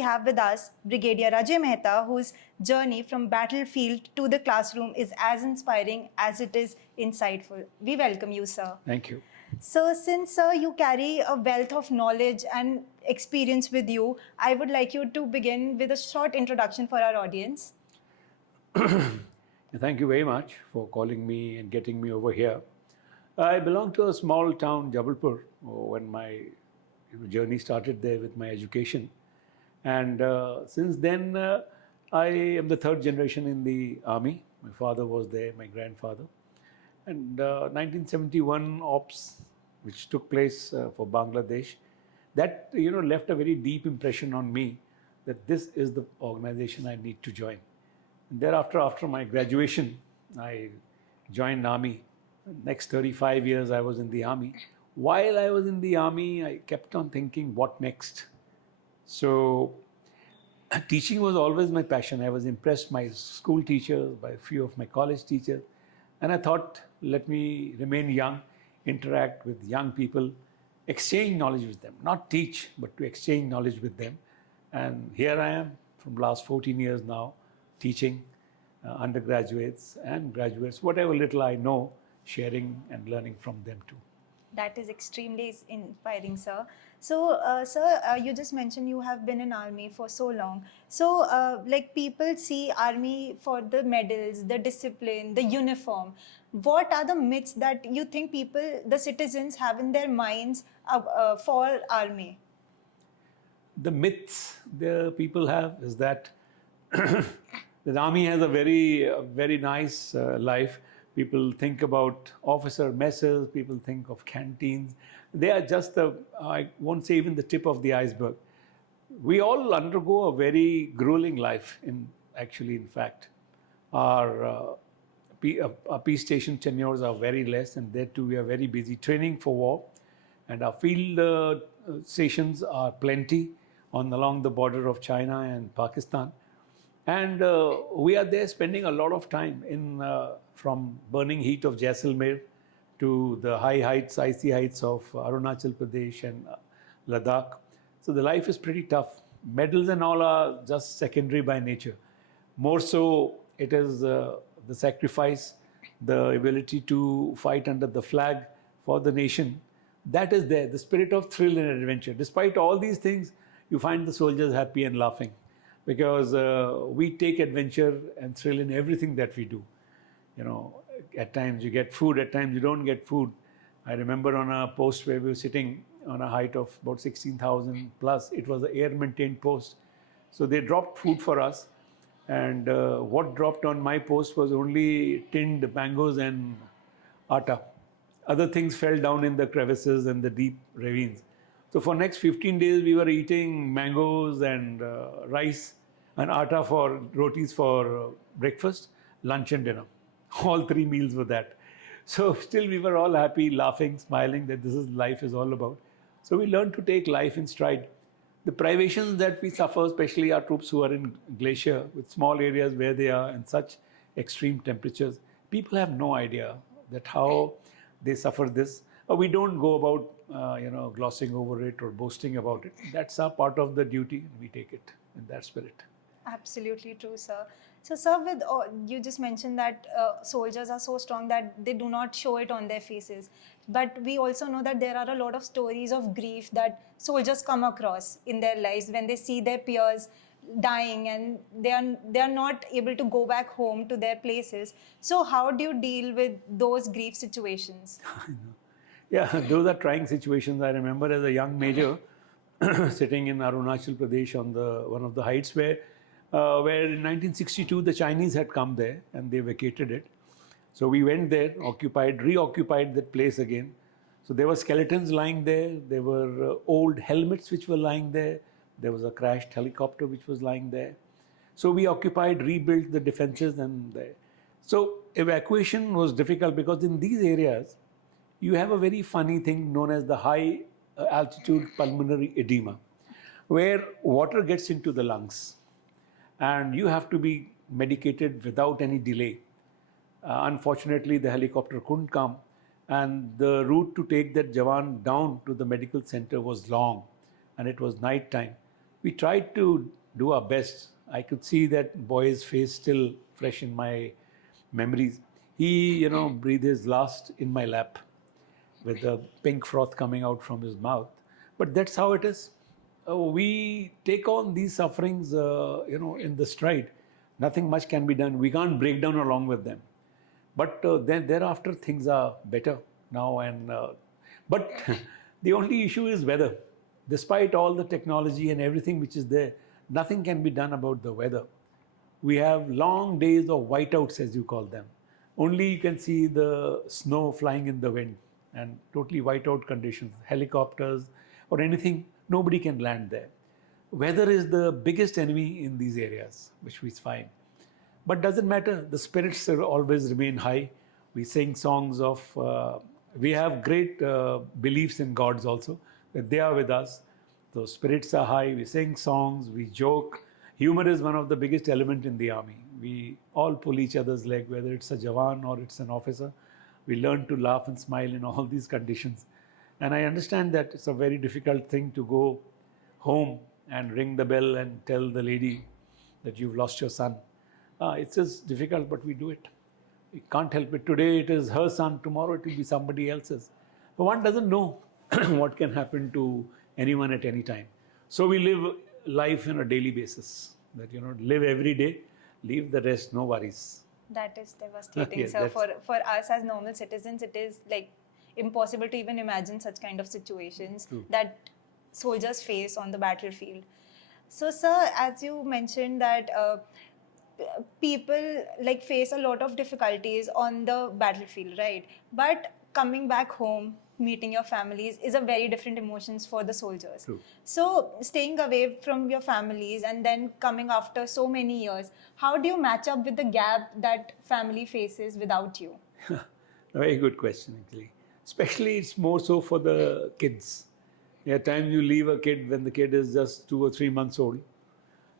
have with us Brigadier Ajay Mehta, whose journey from battlefield to the classroom is as inspiring as it is insightful. We welcome you, sir. Thank you. So, since sir, you carry a wealth of knowledge and experience with you, I would like you to begin with a short introduction for our audience. Thank you very much for calling me and getting me over here. I belong to a small town, Jabalpur, when my journey started there with my education. And since then, I am the third generation in the army. My father was there, my grandfather. And 1971 ops, which took place for Bangladesh, that left a very deep impression on me that this is the organization I need to join. And thereafter, after my graduation, I joined army. Next 35 years, I was in the army. While I was in the army, I kept on thinking, what next? So teaching was always my passion. I was impressed by school teachers, by a few of my college teachers. And I thought, let me remain young, interact with young people, exchange knowledge with them. Not teach, but to exchange knowledge with them. And here I am from last 14 years now, teaching undergraduates and graduates, whatever little I know, sharing and learning from them too. That is extremely inspiring, sir. So, sir, you just mentioned you have been in army for so long. So, like people see army for the medals, the discipline, the uniform. What are the myths that you think people, the citizens, have in their minds for army? The myths the people have is that the army has a very nice life. People think about officer messes, people think of canteens. They are just I won't say even the tip of the iceberg. We all undergo a very grueling life, in fact. Our peace station tenures are very less, and there too we are very busy training for war. And our field stations are plenty along the border of China and Pakistan. And we are there spending a lot of time in from burning heat of Jaisalmer to the high heights, icy heights of Arunachal Pradesh and Ladakh. So the life is pretty tough. Medals and all are just secondary by nature. More so, it is the sacrifice, the ability to fight under the flag for the nation. That is there, the spirit of thrill and adventure. Despite all these things, you find the soldiers happy and laughing, because we take adventure and thrill in everything that we do. At times you get food, at times you don't get food. I remember on a post where we were sitting on a height of about 16,000 plus, it was an air maintained post. So they dropped food for us. And what dropped on my post was only tinned mangoes and atta. Other things fell down in the crevices and the deep ravines. So for next 15 days, we were eating mangoes and rice and atta for rotis for breakfast, lunch and dinner. All three meals were that. So still we were all happy, laughing, smiling that this is life is all about. So we learned to take life in stride. The privations that we suffer, especially our troops who are in glacier with small areas where they are in such extreme temperatures, people have no idea that how they suffer this. We don't go about glossing over it or boasting about it. That's our part of the duty. We take it in that spirit. Absolutely true, sir. So, sir, you just mentioned that soldiers are so strong that they do not show it on their faces. But we also know that there are a lot of stories of grief that soldiers come across in their lives when they see their peers dying and they are not able to go back home to their places. So, how do you deal with those grief situations? Yeah, those are trying situations. I remember as a young major sitting in Arunachal Pradesh on one of the heights where in 1962 the Chinese had come there and they vacated it. So we went there, reoccupied that place again. So there were skeletons lying there. There were old helmets which were lying there. There was a crashed helicopter which was lying there. So we occupied, rebuilt the defenses and there. So evacuation was difficult because in these areas, you have a very funny thing known as the high altitude pulmonary edema, where water gets into the lungs and you have to be medicated without any delay. Unfortunately, the helicopter couldn't come and the route to take that Jawan down to the medical center was long and it was night time. We tried to do our best. I could see that boy's face still fresh in my memories. He, breathed his last in my lap with the pink froth coming out from his mouth. But that's how it is. We take on these sufferings, in the stride. Nothing much can be done. We can't break down along with them. But then thereafter, things are better now. But the only issue is weather. Despite all the technology and everything which is there, nothing can be done about the weather. We have long days of whiteouts, as you call them. Only you can see the snow flying in the wind and totally whiteout conditions, helicopters or anything, nobody can land there. Weather is the biggest enemy in these areas, which we find. But doesn't matter, the spirits always remain high. We sing songs of, we have great beliefs in gods also, that they are with us. So spirits are high, we sing songs, we joke. Humor is one of the biggest element in the army. We all pull each other's leg, whether it's a Jawan or it's an officer. We learn to laugh and smile in all these conditions. And I understand that it's a very difficult thing to go home and ring the bell and tell the lady that you've lost your son. It's just difficult, but we do it. We can't help it. Today it is her son, tomorrow it will be somebody else's. But one doesn't know what can happen to anyone at any time. So we live life on a daily basis. That, live every day, leave the rest, no worries. That is devastating, Yes, sir. For us as normal citizens, it is like impossible to even imagine such kind of situations that soldiers face on the battlefield. So, sir, as you mentioned that people like face a lot of difficulties on the battlefield, right? But coming back home, meeting your families is a very different emotions for the soldiers. True. So staying away from your families and then coming after so many years, how do you match up with the gap that family faces without you? A very good question, actually. Especially, it's more so for the kids. There are times you leave a kid when the kid is just 2 or 3 months old,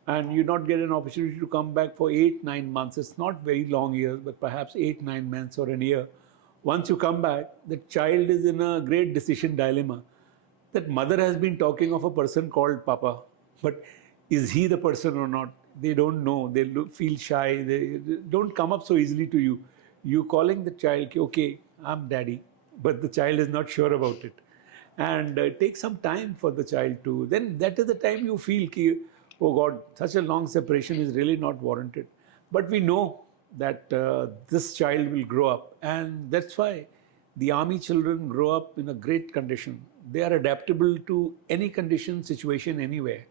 and you not get an opportunity to come back for 8, 9 months. It's not very long years, but perhaps 8, 9 months or a year. Once you come back, the child is in a great decision dilemma. That mother has been talking of a person called Papa, but is he the person or not? They don't know. They feel shy. They don't come up so easily to you. You calling the child, okay, I'm daddy, but the child is not sure about it. And it takes some time for the child to, then that is the time you feel, oh God, such a long separation is really not warranted. But we know that this child will grow up, and that's why the army children grow up in a great condition. They are adaptable to any condition, situation, anywhere,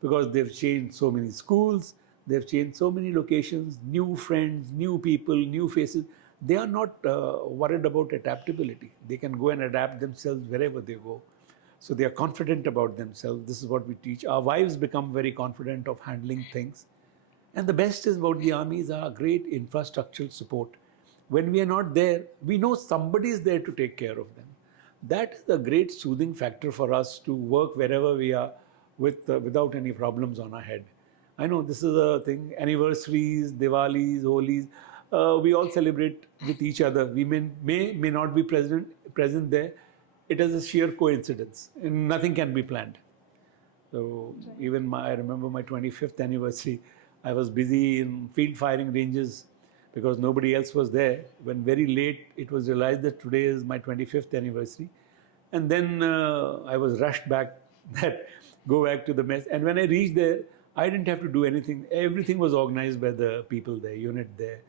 because they've changed so many schools, they've changed so many locations, new friends, new people, new faces. They are not worried about adaptability. They can go and adapt themselves wherever they go. So they are confident about themselves. This is what we teach. Our wives become very confident of handling things. And the best is about the army is our great infrastructural support. When we are not there, we know somebody is there to take care of them. That is a great soothing factor for us to work wherever we are without any problems on our head. I know this is a thing, anniversaries, Diwalis, Holis, we all celebrate with each other. We may not be present there. It is a sheer coincidence, and nothing can be planned. So even I remember my 25th anniversary, I was busy in field firing ranges because nobody else was there. When very late it was realized that today is my 25th anniversary. And then I was rushed back, that go back to the mess. And when I reached there, I didn't have to do anything. Everything was organized by the people there, unit there.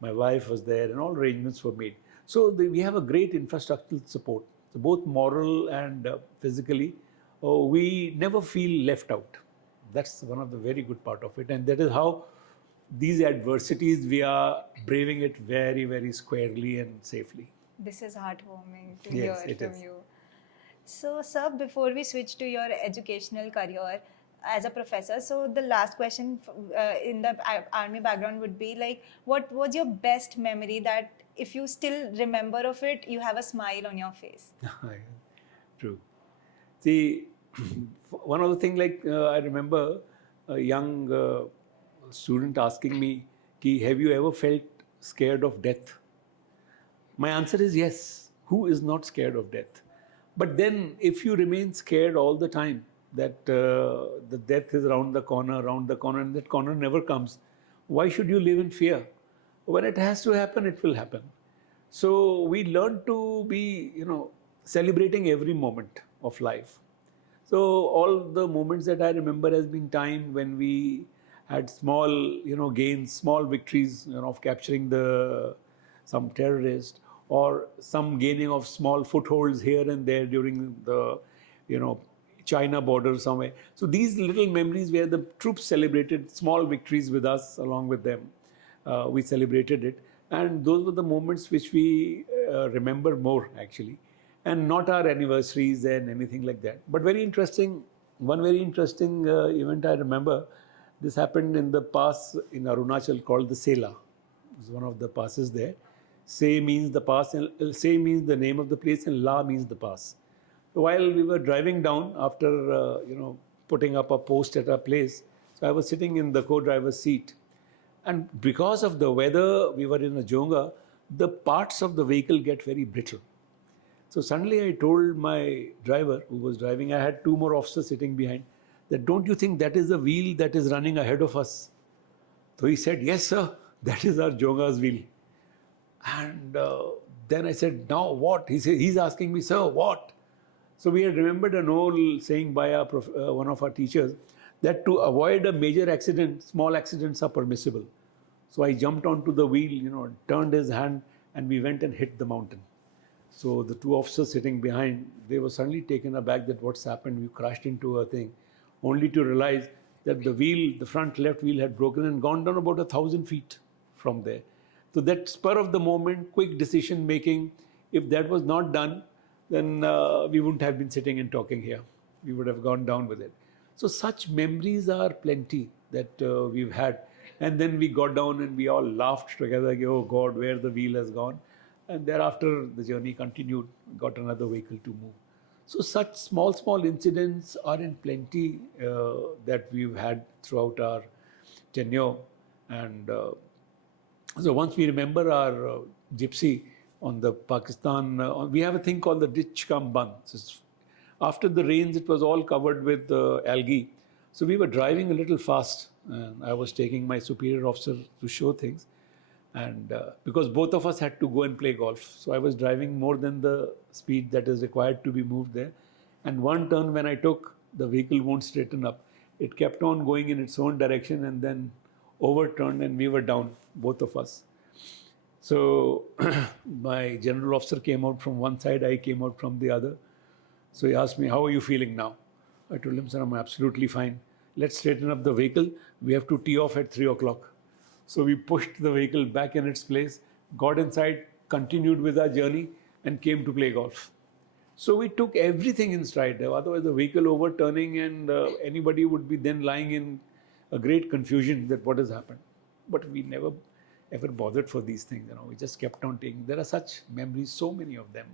My wife was there, and all arrangements were made. So we have a great infrastructural support, so both moral and physically. We never feel left out. That's one of the very good part of it. And that is how these adversities, we are braving it very, very squarely and safely. This is heartwarming to Yes, hear it from is. you. So, sir, before we switch to your educational career as a professor, so the last question in the army background would be like, what was your best memory that if you still remember of it, you have a smile on your face? True. See, one of the things, like I remember a young student asking me, have you ever felt scared of death? My answer is yes. Who is not scared of death? But then if you remain scared all the time, that the death is around the corner, and that corner never comes. Why should you live in fear? When it has to happen, it will happen. So we learn to be, celebrating every moment of life. So all the moments that I remember has been time when we had small, gains, small victories, of capturing some terrorist, or some gaining of small footholds here and there during the, you know, China border somewhere. So these little memories where the troops celebrated small victories with us, along with them, we celebrated it, and those were the moments which we remember more actually, and not our anniversaries and anything like that. But very interesting, one very interesting event I remember. This happened in the pass in Arunachal called the Sela. It was one of the passes there. Se means the pass, and Se means the name of the place, and La means the pass. While we were driving down after putting up a post at our place, so I was sitting in the co-driver's seat, and because of the weather, we were in a jonga. The parts of the vehicle get very brittle. So suddenly I told my driver who was driving, I had two more officers sitting behind, that don't you think that is the wheel that is running ahead of us? So he said, yes, sir, that is our jonga's wheel. And then I said, now what? He said, he's asking me, sir, what? So we had remembered an old saying by one of our teachers, that to avoid a major accident, small accidents are permissible. So I jumped onto the wheel, turned his hand, and we went and hit the mountain. So the two officers sitting behind, they were suddenly taken aback that what's happened. We crashed into a thing, only to realize that the wheel, the front left wheel, had broken and gone down about 1,000 feet from there. So that spur of the moment, quick decision making, if that was not done, then we wouldn't have been sitting and talking here. We would have gone down with it. So such memories are plenty that we've had. And then we got down and we all laughed together, oh God, where the wheel has gone. And thereafter, the journey continued, got another vehicle to move. So such small incidents are in plenty that we've had throughout our tenure. And so once we remember our gypsy on the Pakistan, we have a thing called the ditch cum bun. So after the rains, it was all covered with algae. So we were driving a little fast, and I was taking my superior officer to show things. And because both of us had to go and play golf, so I was driving more than the speed that is required to be moved there. And one turn when I took, the vehicle won't straighten up. It kept on going in its own direction and then overturned, and we were down, both of us. So my general officer came out from one side, I came out from the other. So he asked me, how are you feeling now? I told him, sir, I'm absolutely fine. Let's straighten up the vehicle. We have to tee off at 3 o'clock. So we pushed the vehicle back in its place, got inside, continued with our journey, and came to play golf. So we took everything in stride. Otherwise, the vehicle overturning, and anybody would be then lying in a great confusion that what has happened. But we never ever bothered for these things. We just kept on taking. There are such memories, so many of them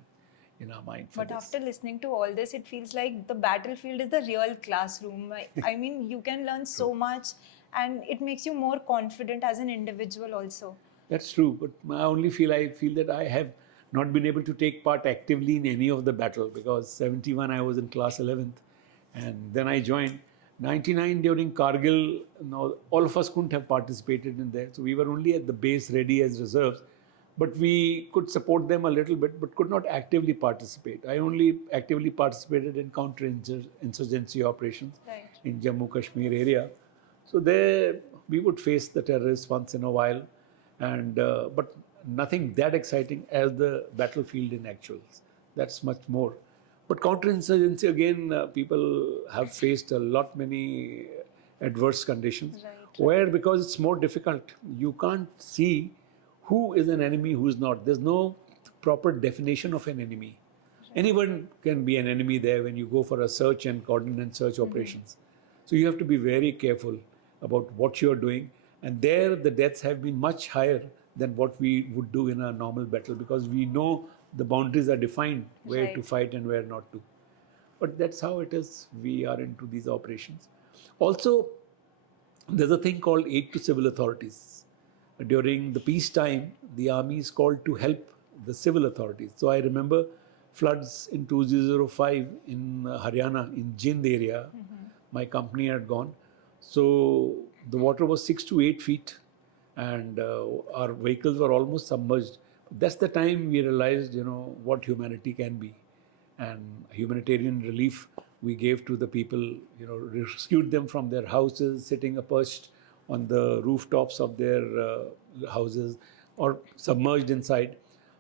in our mind. But after listening to all this, it feels like the battlefield is the real classroom. I mean, you can learn so much, and it makes you more confident as an individual also. That's true, but I feel that I have not been able to take part actively in any of the battle, because 71 I was in class 11th, and then I joined. 99 during Kargil, all of us couldn't have participated in there, so we were only at the base ready as reserves. But we could support them a little bit, but could not actively participate. I only actively participated in counter-insurgency operations in Jammu Kashmir area. So there we would face the terrorists once in a while, and but nothing that exciting as the battlefield in actuals. That's much more. But counter-insurgency, again, people have faced many adverse conditions, where because it's more difficult, you can't see who is an enemy, who is not. There's no proper definition of an enemy. Anyone can be an enemy there when you go for a search and cordon and search operations. So you have to be very careful about what you're doing. And there the deaths have been much higher than what we would do in a normal battle, because we know the boundaries are defined, where to fight and where not to. But that's how it is. We are into these operations. Also, there's a thing called aid to civil authorities. During the peacetime, the army is called to help the civil authorities. So I remember floods in 2005 in Haryana, in Jain area. My company had gone. So the water was 6 to 8 feet, and our vehicles were almost submerged. That's the time we realized, what humanity can be. And humanitarian relief we gave to the people, rescued them from their houses, sitting perched on the rooftops of their houses or submerged inside.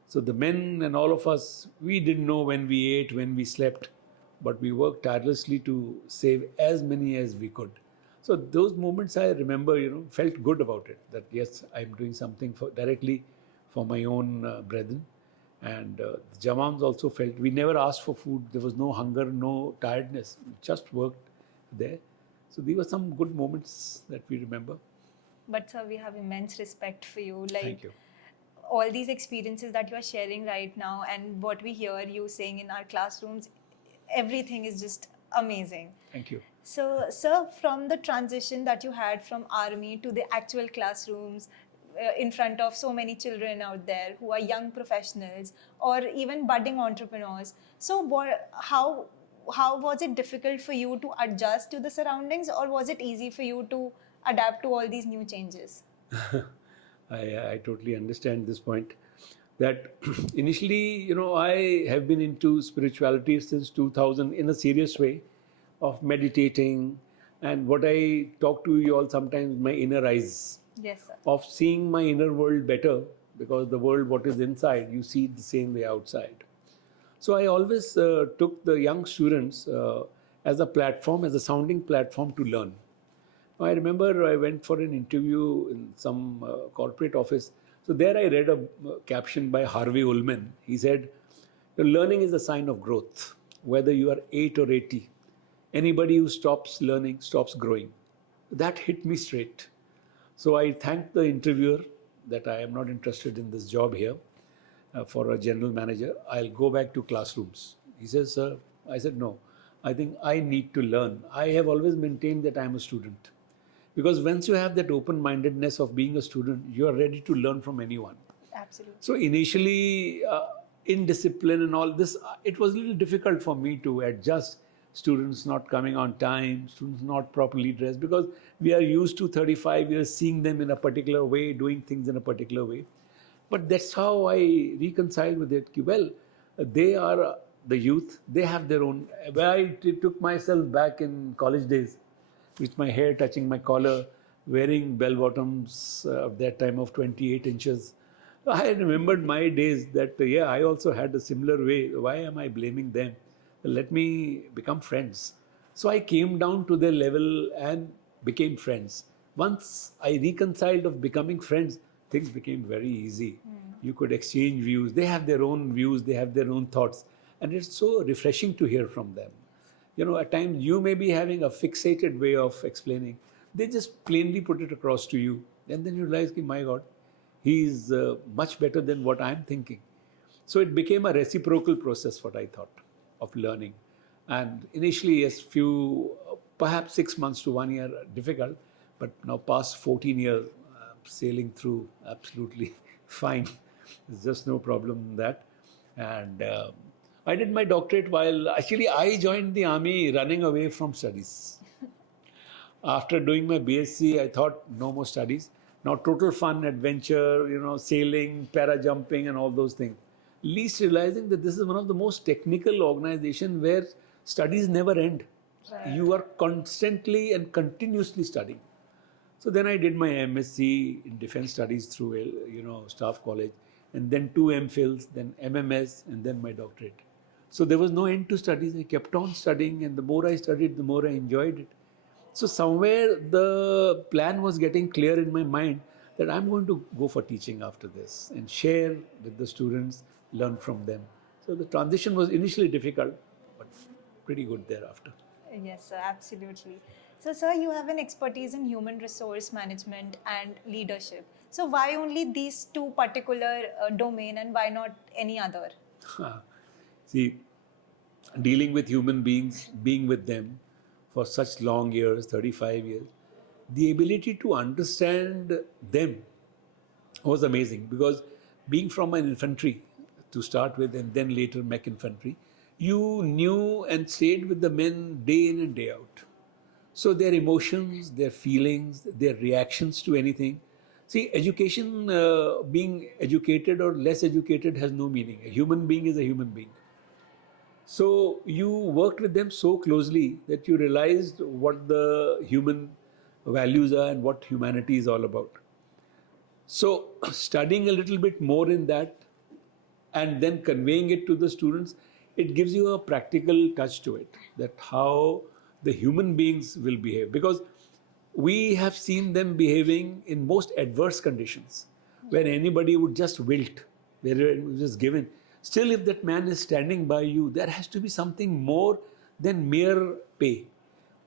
So the men and all of us, we didn't know when we ate, when we slept, but we worked tirelessly to save as many as we could. So those moments I remember, felt good about it. That yes, I'm doing something directly for my own brethren. And the Jawans also felt we never asked for food. There was no hunger, no tiredness. We just worked there. So these were some good moments that we remember. But sir, we have immense respect for you. Thank you. All these experiences that you are sharing right now and what we hear you saying in our classrooms, everything is just amazing. Thank you. So, sir, from the transition that you had from army to the actual classrooms, in front of so many children out there who are young professionals or even budding entrepreneurs, so how was it difficult for you to adjust to the surroundings, or was it easy for you to adapt to all these new changes? I totally understand this point. That initially, I have been into spirituality since 2000 in a serious way, of meditating, and what I talk to you all sometimes, my inner eyes. Yes, sir. Of seeing my inner world better, because the world, what is inside, you see it the same way outside. So I always took the young students as a platform, as a sounding platform to learn. I remember I went for an interview in some corporate office. So there I read a caption by Harvey Ullman. He said, learning is a sign of growth, whether you are 8 or 80. Anybody who stops learning stops growing. That hit me straight. So I thanked the interviewer that I am not interested in this job here for a general manager. I'll go back to classrooms. He says, sir, I said, no, I think I need to learn. I have always maintained that I'm a student. Because once you have that open-mindedness of being a student, you are ready to learn from anyone. Absolutely. So initially, in discipline and all this, it was a little difficult for me to adjust. Students not coming on time, students not properly dressed, because we are used to 35 years seeing them in a particular way, doing things in a particular way. But that's how I reconciled with it. Well, they are the youth, they have their own. Where I took myself back in college days, with my hair touching my collar, wearing bell bottoms at that time of 28 inches. I remembered my days that, I also had a similar way. Why am I blaming them? Let me become friends. So I came down to their level and became friends. Once I reconciled of becoming friends, things became very easy. You could exchange views. They have their own views, they have their own thoughts. And it's so refreshing to hear from them. At times you may be having a fixated way of explaining. They just plainly put it across to you. And then you realize, my God, he's much better than what I'm thinking. So it became a reciprocal process, what I thought, of learning. And initially, yes, perhaps 6 months to 1 year, difficult. But now past 14 years, sailing through absolutely fine. There's just no problem in that. And I did my doctorate while, actually I joined the army running away from studies. After doing my BSc, I thought no more studies. Now total fun, adventure, sailing, para jumping and all those things. Least realizing that this is one of the most technical organizations where studies never end. Right. You are constantly and continuously studying. So then I did my MSc in Defense Studies through, Staff College, and then 2 MPhils, then MMS, and then my doctorate. So there was no end to studies. I kept on studying, and the more I studied, the more I enjoyed it. So somewhere the plan was getting clear in my mind that I'm going to go for teaching after this and share with the students, learn from them. So the transition was initially difficult, but pretty good thereafter. Yes, sir, absolutely. So, sir, you have an expertise in human resource management and leadership. So why only these two particular domain and why not any other? See, dealing with human beings, being with them for such long years, 35 years, the ability to understand them was amazing, because being from an infantry, to start with, and then later mech infantry. You knew and stayed with the men day in and day out. So their emotions, their feelings, their reactions to anything. See, education, being educated or less educated has no meaning. A human being is a human being. So you worked with them so closely that you realized what the human values are and what humanity is all about. So studying a little bit more in that and then conveying it to the students, it gives you a practical touch to it, that how the human beings will behave. Because we have seen them behaving in most adverse conditions, where anybody would just wilt, where it was just given. Still, if that man is standing by you, there has to be something more than mere pay.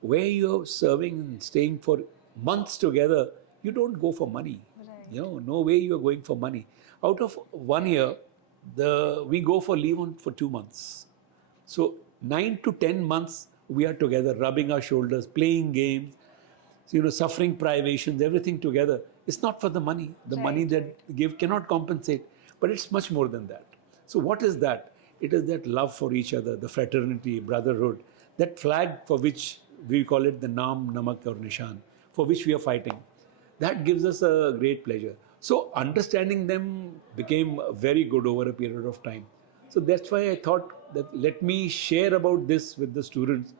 Where you're serving and staying for months together, you don't go for money. Right. No way you are going for money. Out of 1 year, we go for leave for 2 months. So 9 to 10 months we are together, rubbing our shoulders, playing games, suffering privations, everything together. It's not for the money. The money that give cannot compensate, but it's much more than that. So what is that? It is that love for each other, the fraternity, brotherhood, that flag for which we call it the Naam, Namak or Nishan, for which we are fighting. That gives us a great pleasure. So understanding them became very good over a period of time. So that's why I thought that let me share about this with the students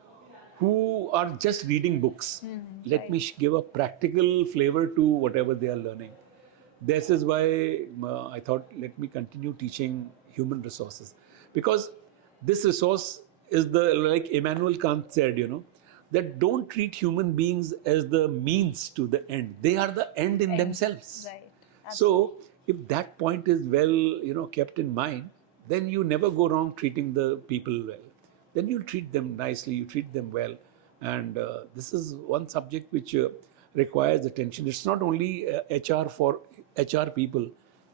who are just reading books. Let me give a practical flavor to whatever they are learning. This is why I thought, let me continue teaching human resources. Because this resource is like Immanuel Kant said, that don't treat human beings as the means to the end. They are the end in themselves. Right. So if that point is well, kept in mind, then you never go wrong treating the people well. Then you treat them nicely, you treat them well. And this is one subject which requires attention. It's not only HR for HR people.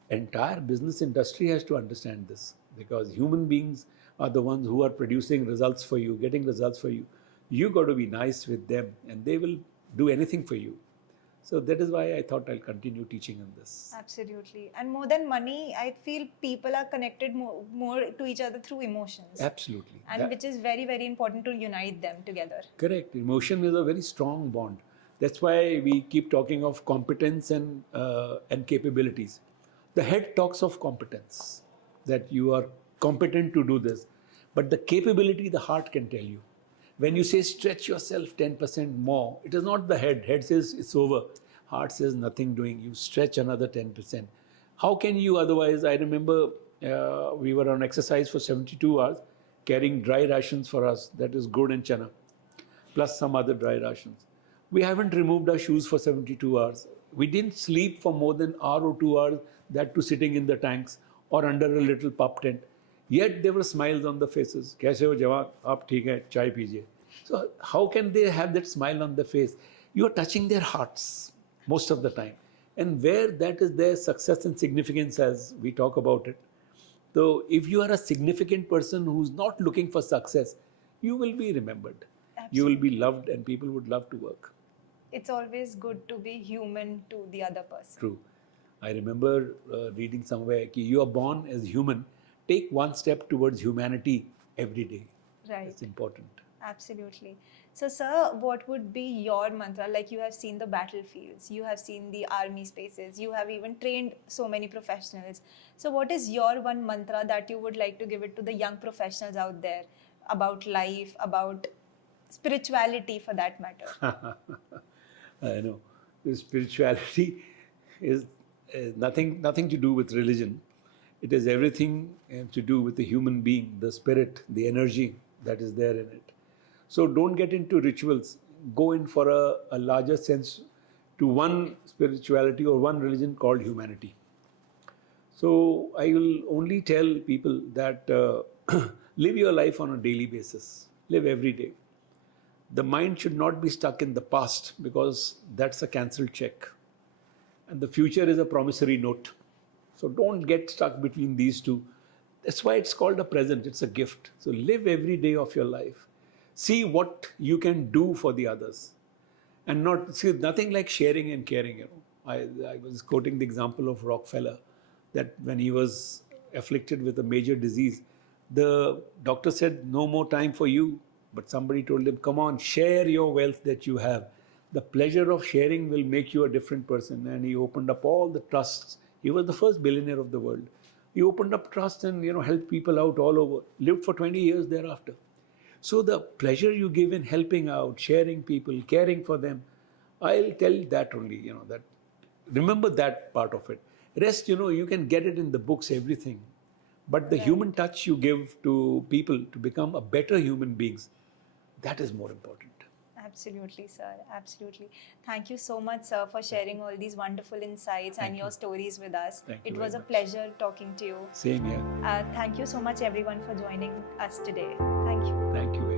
Entire business industry has to understand this, because human beings are the ones who are producing results for you, getting results for you. You got to be nice with them, and they will do anything for you. So that is why I thought I'll continue teaching on this. Absolutely. And more than money, I feel people are connected more to each other through emotions. Absolutely. And which is very, very important to unite them together. Correct. Emotion is a very strong bond. That's why we keep talking of competence and capabilities. The head talks of competence, that you are competent to do this. But the capability, the heart can tell you. When you say stretch yourself 10% more, it is not the head. Head says it's over. Heart says nothing doing. You stretch another 10%. How can you otherwise? I remember we were on exercise for 72 hours, carrying dry rations for us, that is good and chana, plus some other dry rations. We haven't removed our shoes for 72 hours. We didn't sleep for more than an hour or 2 hours, that too sitting in the tanks or under a little pup tent. Yet there were smiles on the faces. Kaise ho jawan? Aap theek hai, chai pijiye. So how can they have that smile on the face? You are touching their hearts most of the time. And where that is their success and significance, as we talk about it. So if you are a significant person who's not looking for success, you will be remembered. Absolutely. You will be loved, and people would love to work. It's always good to be human to the other person. True. I remember reading somewhere, you are born as human. Take one step towards humanity every day. Right. It's important. Absolutely. So, sir, what would be your mantra? Like, you have seen the battlefields, you have seen the army spaces, you have even trained so many professionals. So, what is your one mantra that you would like to give it to the young professionals out there about life, about spirituality for that matter? I know. The spirituality is nothing to do with religion. It is everything to do with the human being, the spirit, the energy that is there in it. So don't get into rituals. Go in for a larger sense to one spirituality or one religion called humanity. So I will only tell people that live your life on a daily basis. Live every day. The mind should not be stuck in the past, because that's a cancelled check. And the future is a promissory note. So don't get stuck between these two. That's why it's called a present. It's a gift. So live every day of your life. See what you can do for the others. And nothing like sharing and caring. I was quoting the example of Rockefeller, that when he was afflicted with a major disease. The doctor said, no more time for you. But somebody told him, come on, share your wealth that you have. The pleasure of sharing will make you a different person. And he opened up all the trusts. He was the first billionaire of the world. He opened up trusts and helped people out all over. Lived for 20 years thereafter. So the pleasure you give in helping out, sharing people, caring for them, I'll tell that only, that remember that part of it. Rest, you can get it in the books, everything. But the human touch you give to people to become a better human beings, that is more important. Absolutely, sir. Absolutely. Thank you so much, sir, for sharing all these wonderful insights and your stories with us. It was a pleasure talking to you. Same here. Thank you so much, everyone, for joining us today. Thank you. Thank you.